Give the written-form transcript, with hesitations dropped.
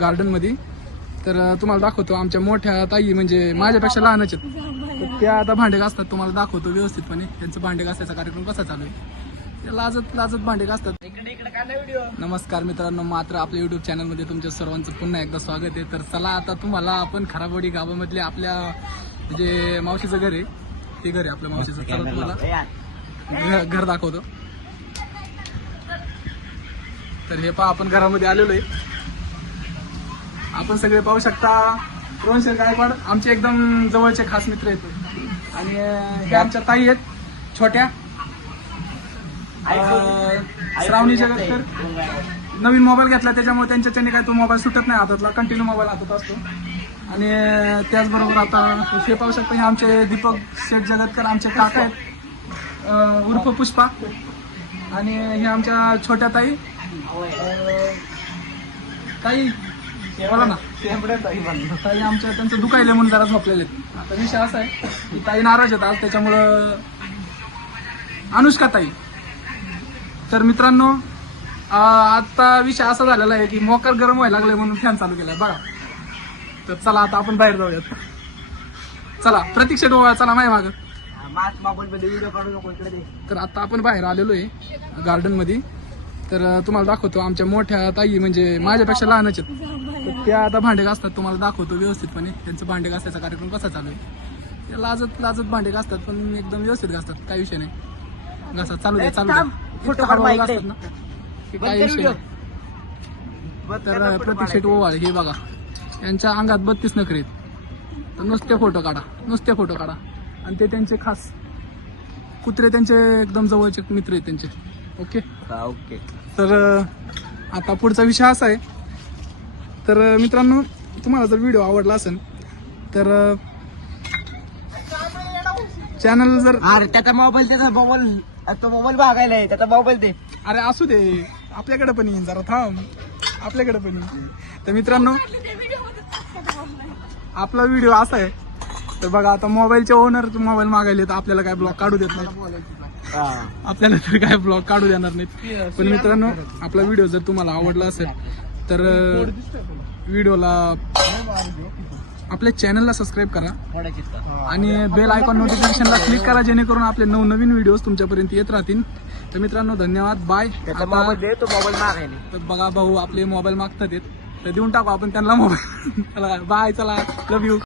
Garden मध्ये. तर तुम्हाला दाखवतो आमच्या मोठ्या ताई म्हणजे माझ्यापेक्षा लहानच आहेत. तर त्या आता भांडे घासतात, तुम्हाला दाखवतो व्यवस्थितपणे त्यांचं भांडे घासायचा कार्यक्रम कसा चालू आहे. ते लाजत लाजत भांडे घासतात. नमस्कार मित्रांनो, मात्र आपल्या युट्यूब चॅनलमध्ये तुमच्या सर्वांचं पुन्हा एकदा स्वागत आहे. तर चला आता तुम्हाला आपण खराबवाडी गावामधले आपल्या जे मावशीचं घर आहे ते घर आहे आपल्या मावशीचं. चला तुम्हाला घर दाखवतो. तर हे पहा आपण घरामध्ये आलेलो आहे. आपण सगळे पाहू शकता रोहन गायकवाड आमचे एकदम जवळचे खास मित्र आहेत. आणि हे आमच्या ताई आहेत छोट्या श्रावणी जगतकर. नवीन मोबाईल घेतला त्याच्यामुळे त्यांच्याने काय तो मोबाईल सुटत नाही हातातला, कंटिन्यू मोबाईल हातात असतो. आणि त्याचबरोबर आता हे पाहू शकता हे आमचे दीपक शेठ जगतकर आमचे काका आहेत उर्फ पुष्पा. आणि हे आमच्या छोट्या ताई ताई बोला ना ताई आमच्या त्यांचं दुखायले म्हणून जरा झोपलेले आहेत. आता विषय असा आहे की ताई नाराज आहेत आज, त्याच्यामुळं अनुष्का ताई. तर मित्रांनो आता विषय असा झालेला आहे की मोकर गरम व्हायला लागले म्हणून फॅन चालू केलाय बघा. तर चला आता आपण बाहेर जाऊयात. चला प्रतीक्षा डोळा चला माझ्या मागं. तर आता आपण बाहेर आलेलो आहे गार्डन मध्ये. तर तुम्हाला दाखवतो आमच्या मोठ्या ताई म्हणजे माझ्यापेक्षा लहानच आहेत. तर त्या आता भांडे घासतात, तुम्हाला दाखवतो व्यवस्थितपणे त्यांचं भांडे घासायचा कार्यक्रम कसा चालू आहे. ते लाजत लाजत भांडे घासतात पण एकदम व्यवस्थित घासतात, काही विषय नाही. घासा चालू द्या चालू द्या. घासतात ना काही विषय नाही. तर प्रतीक शेट ओवाळ हे बघा यांच्या अंगात 32 नखरे आहेत. तर नुसते फोटो काढा. आणि ते त्यांचे खास कुत्रे त्यांचे एकदम जवळचे मित्र आहेत त्यांचे. Okay okay. तर आता पुढचा विषय असा आहे. तर मित्रांनो तुम्हाला जर व्हिडिओ आवडला असेल तर चॅनल जर अरे त्याचा मोबाईल बघायला आहे, त्याचा मोबाईल दे. अरे असू दे आपल्याकडे पण येईन, जरा थांब आपल्याकडे पण येईन. तर मित्रांनो आपला व्हिडिओ असा आहे. तर बघा आता मोबाईलचे ओनर मोबाईल मागायले तर आपल्याला काय ब्लॉग काढू देत नाही, आपल्याला तर काय ब्लॉग काढू देणार नाहीत. पण मित्रांनो आपला व्हिडिओ जर तुम्हाला आवडला असेल तर व्हिडिओला आपल्या चॅनलला सबस्क्राईब करा आणि बेल आयकॉन नोटिफिकेशनला क्लिक करा, जेणेकरून आपले नवनवीन व्हिडिओज तुमच्यापर्यंत येत राहतील. तर मित्रांनो धन्यवाद, बाय. मोबाईल बघा भाऊ आपले मोबाईल मागतात तर देऊन टाकू आपण त्यांना मोबाईल. चला बाय, चला लव्ह यू.